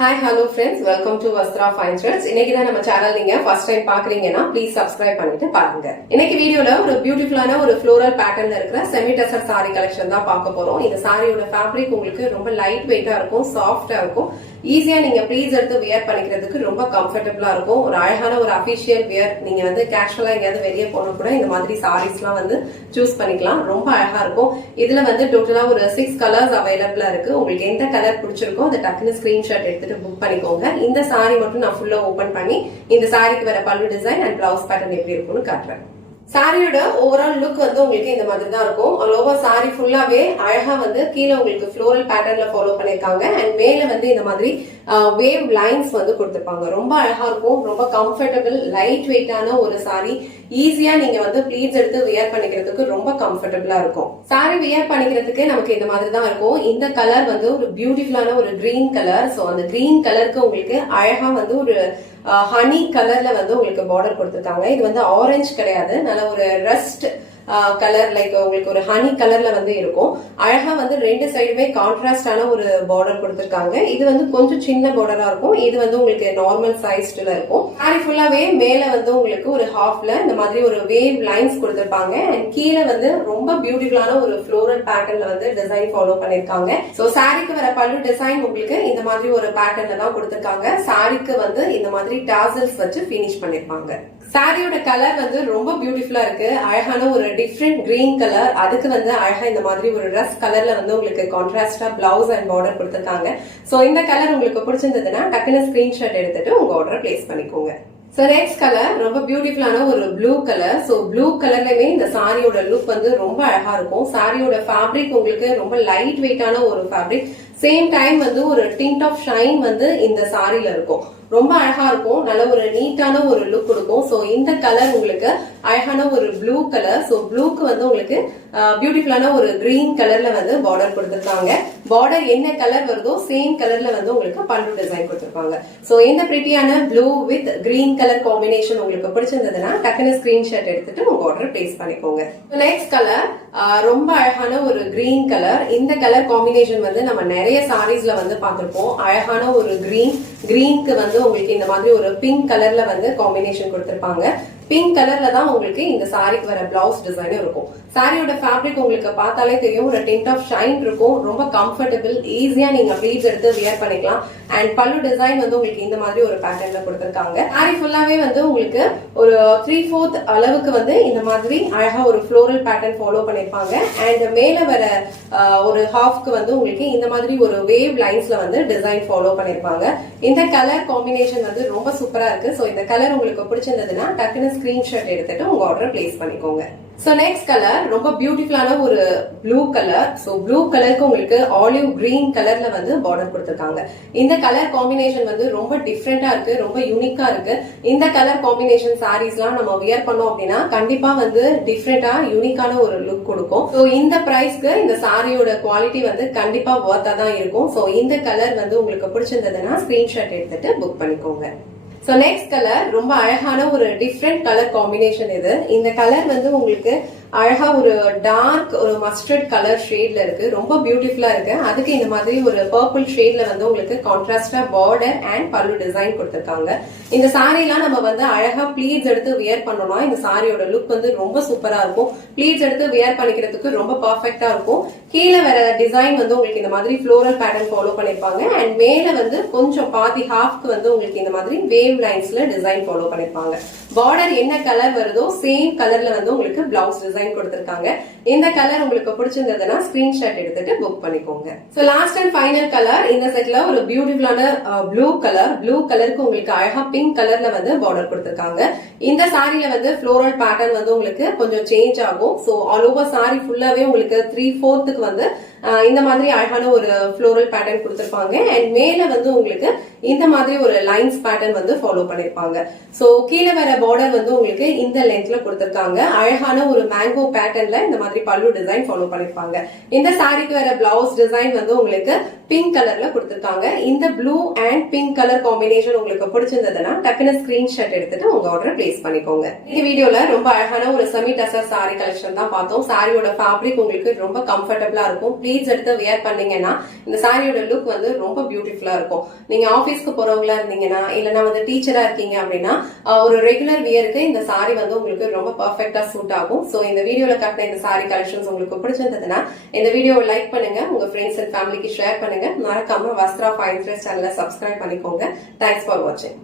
Hi, hello friends. Welcome to Vastra Fine Threads. இன்னைக்கு தான் நம்ம சேனல் நீங்க ஃபர்ஸ்ட் டைம் பாக்குறீங்கன்னா ப்ளீஸ் சப்ஸ்கிரைப் பண்ணிட்டு பாருங்க. இன்னைக்கு வீடியோல ஒரு பியூட்டிஃபுல்லான ஒரு ஃப்ளோரல் பேட்டர்ன்ல இருக்கிற செமி டசர் சாரி கலெக்ஷன் தான் பார்க்க போறோம். இந்த சாரியோட ஃபேப்ரிக் உங்களுக்கு ரொம்ப லைட் வெயிட்டா இருக்கும், சாஃப்டா இருக்கும். ஈஸியா நீங்க ப்ளீஸ் எடுத்து வியர் பண்ணிக்கிறதுக்கு ரொம்ப கம்ஃபர்டபுளா இருக்கும். ஒரு அழகான ஒரு அபிஷியல் வியர், நீங்க வந்து கேஷுவலா எங்கேயாவது வெளியே போனா கூட இந்த மாதிரி சாரீஸ் எல்லாம் வந்து சூஸ் பண்ணிக்கலாம். ரொம்ப அழகா இருக்கும். இதுல வந்து டோட்டலா ஒரு 6 கலர்ஸ் அவைலபிளா இருக்கு. உங்களுக்கு எந்த கலர் பிடிச்சிருக்கோ அந்த டக்குனு ஸ்கிரீன்ஷாட் எடுத்துட்டு புக் பண்ணிக்கோங்க. இந்த சாரி மட்டும் நான் ஃபுல்லா ஓபன் பண்ணி இந்த சாரிக்கு வர பல்லு டிசைன் அண்ட் பிளவுஸ் பேட்டர்ன் எப்படி இருக்கும்னு காட்டுறேன். சாரியோட ஓவரால் லுக் வந்து உங்களுக்கு இந்த மாதிரி தான் இருக்கும். ஓவர் சாரி ஃபுல்லாவே அழகா வந்து கீழே உங்களுக்கு ஃப்ளோரல் பேட்டர்ன்ல ஃபாலோ பண்ணிருக்காங்க அண்ட் மேல வந்து இந்த மாதிரி வேவ் லைன்ஸ் வந்து கொடுத்திருப்பாங்க. ரொம்ப அழகா இருக்கும், ரொம்ப கம்ஃபர்டபிள் லைட் வெயிட்டான ஒரு சாரி. ஈஸியா நீங்க வந்து ப்ளீட்ஸ் எடுத்து வியர் பண்ணிக்கிறதுக்கு ரொம்ப கம்ஃபர்டபுளா இருக்கும். சாரி வியர் பண்ணிக்கிறதுக்கு நமக்கு இந்த மாதிரி தான் இருக்கும். இந்த கலர் வந்து ஒரு பியூட்டிஃபுல்லான ஒரு கிரீன் கலர். சோ அந்த கிரீன் கலருக்கு உங்களுக்கு அழகா வந்து ஒரு ஹனி கலர்ல வந்து உங்களுக்கு பார்டர் கொடுத்திருக்காங்க. இது வந்து ஆரஞ்சு கிடையாது, நல்ல ஒரு ரஸ்ட் கலர், லைக் உங்களுக்கு ஒரு ஹனி கலர்ல வந்து இருக்கும். அழகா வந்து ரெண்டு சைடுமே கான்ட்ராஸ்டான ஒரு பார்டர் கொடுத்திருக்காங்க. இது வந்து கொஞ்சம் சின்ன பார்டரா இருக்கும். இது வந்து உங்களுக்கு நார்மல் சைஸ்ல இருக்கும். சாரி ஃபுல்லாவே மேல வந்து உங்களுக்கு ஒரு ஹாஃப்ல இந்த மாதிரி ஒரு வேவ் லைன்ஸ் கொடுத்திருப்பாங்க அண்ட் கீழே வந்து ரொம்ப பியூட்டிஃபுல்லான ஒரு ஃப்ளோரல் பேட்டர்ன்ல வந்து டிசைன் ஃபாலோ பண்ணிருக்காங்க. சோ சாரிக்கு வர பல்லு டிசைன் உங்களுக்கு இந்த மாதிரி ஒரு பேட்டர்ன்ல தான் கொடுத்திருக்காங்க. சாரிக்கு வந்து இந்த மாதிரி டாசல்ஸ் வச்சு பினிஷ் பண்ணிருப்பாங்க. சாரியோட கலர் வந்து ரொம்ப பியூட்டிஃபுல்லா இருக்கு. அழகான ஒரு டிஃப்ரெண்ட் கிரீன் கலர், அதுக்கு வந்து அழகா இந்த மாதிரி ஒரு ரஸ்ட் கலர்ல வந்து உங்களுக்கு கான்ட்ராஸ்டா பிளவுஸ் அண்ட் பார்டர் கொடுத்திருக்காங்க. சோ இந்த கலர் உங்களுக்கு பிடிச்சிருந்ததுன்னா டக்குனு ஸ்கிரீன்ஷாட் எடுத்துட்டு உங்க ஆர்டர் பிளேஸ் பண்ணிக்கோங்க. சோ நெக்ஸ்ட் கலர் ரொம்ப பியூட்டிஃபுல்லான ஒரு ப்ளூ கலர். சோ ப்ளூ கலர்லயுமே இந்த சாரியோட லுக் வந்து ரொம்ப அழகா இருக்கும். சாரியோட ஃபேப்ரிக் உங்களுக்கு ரொம்ப லைட் வெயிட்டான ஒரு ஃபேப்ரிக். சேம் டைம் வந்து ஒரு டிண்ட் ஆஃப் ஷைன் வந்து இந்த சாரில இருக்கும். ரொம்ப அழகா இருக்கும், நல்ல ஒரு நீட்டான ஒரு லுக் கொடுக்கும். சோ இந்த கலர் உங்களுக்கு அழகான ஒரு ப்ளூ கலர். சோ ப்ளூக்கு வந்து உங்களுக்கு பியூட்டிஃபுல்லான ஒரு கிரீன் கலர்ல வந்து பார்டர் கொடுத்திருக்காங்க. பார்டர் என்ன கலர் வருதோ சேம் கலர்ல வந்து உங்களுக்கு பல்லு டிசைன் கொடுத்திருப்பாங்க. சோ இந்த பிரிட்டியான blue with green colour combination உங்களுக்கு பிடிச்சிருந்ததுன்னா டக்குனு ஸ்கிரீன்ஷாட் எடுத்துட்டு உங்க ஆர்டர் பிளேஸ் பண்ணிக்கோங்க. நெக்ஸ்ட் கலர் ரொம்ப அழகான ஒரு கிரீன் கலர். இந்த கலர் காம்பினேஷன் வந்து நம்ம நிறைய சாரீஸ்ல வந்து பார்த்திருப்போம். அழகான ஒரு கிரீனுக்கு வந்து உங்களுக்கு இந்த மாதிரி ஒரு பிங்க் கலர்ல வந்து காம்பினேஷன் கொடுத்திருப்பாங்க. பிங்க் கலர்ல தான் உங்களுக்கு இந்த சாரிக்கு வர பிளவுஸ் டிசைனும் இருக்கும். சாரியோட ஃபேப்ரிக் உங்களுக்கு பார்த்தாலே தெரியும், ஒரு டிண்ட் ஆஃப் ஷைன் இருக்கும். ரொம்ப கம்ஃபர்டபிள், ஈஸியா நீங்க ப்ளீட்ஸ் எடுத்து வியர் பண்ணிக்கலாம். அண்ட் பல்லு டிசைன் வந்து உங்களுக்கு இந்த மாதிரி ஒரு பேட்டர்ன்ல கொடுத்திருக்காங்க. சாரி ஃபுல்லாவே வந்து உங்களுக்கு ஒரு 3/4 அளவுக்கு வந்து இந்த மாதிரி அழகா ஒரு ஃப்ளோரல் பேட்டர்ன் ஃபாலோ பண்ணிருப்பாங்க. அண்ட் மேல வர ஒரு ஹாஃப்க்கு வந்து உங்களுக்கு இந்த மாதிரி ஒரு வேவ் லைன்ஸ்ல வந்து டிசைன் ஃபாலோ பண்ணிருப்பாங்க. இந்த கலர் காம்பினேஷன் வந்து ரொம்ப சூப்பரா இருக்கு. சோ இந்த கலர் உங்களுக்கு பிடிச்சிருந்ததுன்னா டக்குனு ஸ்கிரீன்ஷாட் எடுத்துட்டு உங்க ஆர்டர் பிளேஸ் பண்ணிக்கோங்க. சோ நெக்ஸ்ட் கலர் ரொம்ப பியூட்டிஃபுல்லான ஒரு ப்ளூ கலர். சோ ப்ளூ கலருக்கு உங்களுக்கு ஆலிவ் கிரீன் கலர்ல வந்து பார்டர் கொடுத்திருக்காங்க. இந்த கலர் காம்பினேஷன் வந்து ரொம்ப டிஃப்ரெண்டா இருக்கு, ரொம்ப யூனிக்கா இருக்கு. இந்த கலர் காம்பினேஷன் சாரீஸ் எல்லாம் நம்ம வியர் பண்ணோம் அப்படின்னா கண்டிப்பா வந்து டிஃப்ரெண்டா யூனிக்கான ஒரு லுக் கொடுக்கும். சோ இந்த பிரைஸ்க்கு இந்த சாரியோட குவாலிட்டி வந்து கண்டிப்பா வர்த்தா தான் இருக்கும். சோ இந்த கலர் வந்து உங்களுக்கு பிடிச்சிருந்ததுன்னா ஸ்கிரீன்ஷாட் எடுத்துட்டு புக் பண்ணிக்கோங்க. சோ நெக்ஸ்ட் கலர் ரொம்ப அழகான ஒரு டிஃப்ரெண்ட் கலர் காம்பினேஷன் இது. இந்த கலர் வந்து உங்களுக்கு அழகா ஒரு டார்க் ஒரு மஸ்டர்ட் கலர் ஷேட்ல இருக்கு. ரொம்ப பியூட்டிஃபுல்லா இருக்கு. அதுக்கு இந்த மாதிரி ஒரு பர்பிள் ஷேட்ல வந்து உங்களுக்கு கான்ட்ராஸ்டா பார்டர் அண்ட் பல்லு டிசைன் கொடுத்திருக்காங்க. இந்த சாரி எல்லாம் நம்ம வந்து அழகா ப்ளீட்ஸ் எடுத்து வியர் பண்ணோம்னா இந்த சாரியோட லுக் வந்து ரொம்ப சூப்பரா இருக்கும். ப்ளீட்ஸ் எடுத்து வியர் பண்ணிக்கிறதுக்கு ரொம்ப பர்ஃபெக்டா இருக்கும். கீழே வர டிசைன் வந்து உங்களுக்கு இந்த மாதிரி ஃப்ளோரல் பேட்டர்ன் ஃபாலோ பண்ணிருப்பாங்க. அண்ட் மேல வந்து கொஞ்சம் பாதி ஹாஃப்க்கு வந்து உங்களுக்கு இந்த மாதிரி வேவ் லைன்ஸ்ல டிசைன் ஃபாலோ பண்ணிருப்பாங்க. பார்டர் என்ன கலர் வருதோ சேம் கலர்ல வந்து உங்களுக்கு பிளவுஸ் டிசைன் கொடுத்திருக்காங்க. இந்த கலர் உங்களுக்கு பிடிச்சிருந்ததுன்னா ஸ்கிரீன்ஷாட் எடுத்துட்டு புக் பண்ணிக்கோங்க. So last and final colour இந்த செட்ல ஒரு பியூட்டிஃபுல்லான ப்ளூ கலர். ப்ளூ கலருக்கு உங்களுக்கு அழகா பிங்க் கலர்ல வந்து பார்டர் கொடுத்திருக்காங்க. இந்த சாரில வந்து ஃப்ளோரல் பேட்டர்ன் வந்து உங்களுக்கு கொஞ்சம் சேஞ்ச் ஆகும். சோ ஆல் ஓவர் சாரி ஃபுல்லாவே உங்களுக்கு 3/4 வந்து இந்த மாதிரி அழகான ஒரு ஃப்ளோரல் பேட்டர்ன் கொடுத்திருப்பாங்க. அண்ட் மேல வந்து உங்களுக்கு இந்த மாதிரி ஒரு லைன்ஸ் பேட்டர்ன் வந்து ஃபாலோ பண்ணிருப்பாங்க. சோ கீழே வர பார்டர் வந்து உங்களுக்கு இந்த லென்த்ல கொடுத்திருக்காங்க. அழகான ஒரு மேங்கோ பேட்டர்ன்ல இந்த மாதிரி பல்லு டிசைன் ஃபாலோ பண்ணிருப்பாங்க. இந்த சாரிக்கு வர பிளவுஸ் டிசைன் வந்து உங்களுக்கு பிங்க் கலர்ல கொடுத்திருக்காங்க. இந்த blue and pink colour combination உங்களுக்கு பிடிச்சிருந்ததுன்னா டக்குனு ஸ்கிரீன்ஷாட் எடுத்துட்டு உங்க ஆர்டர் பிளேஸ் பண்ணிக்கோங்க. இந்த வீடியோல ரொம்ப அழகான ஒரு செமி டசர் சாரி கலெக்ஷன் தான் பார்த்தோம். சாரியோட ஃபேப்ரிக் உங்களுக்கு ரொம்ப கம்ஃபர்டபுளா இருக்கும். ப்ளீட்ஸ் எடுத்து வியர் பண்ணீங்கன்னா இந்த சாரியோட லுக் வந்து ரொம்ப பியூட்டிஃபுல்லா இருக்கும். நீங்க ஆபீஸ்க்கு போறவங்களா இருந்தீங்கன்னா இல்லனா வந்து டீச்சரா இருக்கீங்க அப்படின்னா ஒரு ரெகுலர் வியருக்கு இந்த சாரி வந்து உங்களுக்கு ரொம்ப பெர்ஃபெக்ட்டா சூட் ஆகும். சோ இந்த வீடியோல காட்டின இந்த சாரி கலெக்ஷன்ஸ் உங்களுக்கு பிடிச்சிருந்ததுன்னா இந்த வீடியோவை லைக் பண்ணுங்க, உங்க ஃப்ரெண்ட்ஸ் அண்ட் ஃபேமிலிக்கு ஷேர் பண்ணுங்க. மறக்காம வஸ்த்ரா ஃபைன் த்ரெட்ஸ் சேனலை சப்ஸ்கிரைப் பண்ணிக்கோங்க. தேங்க்ஸ் ஃபார் வாட்சிங்.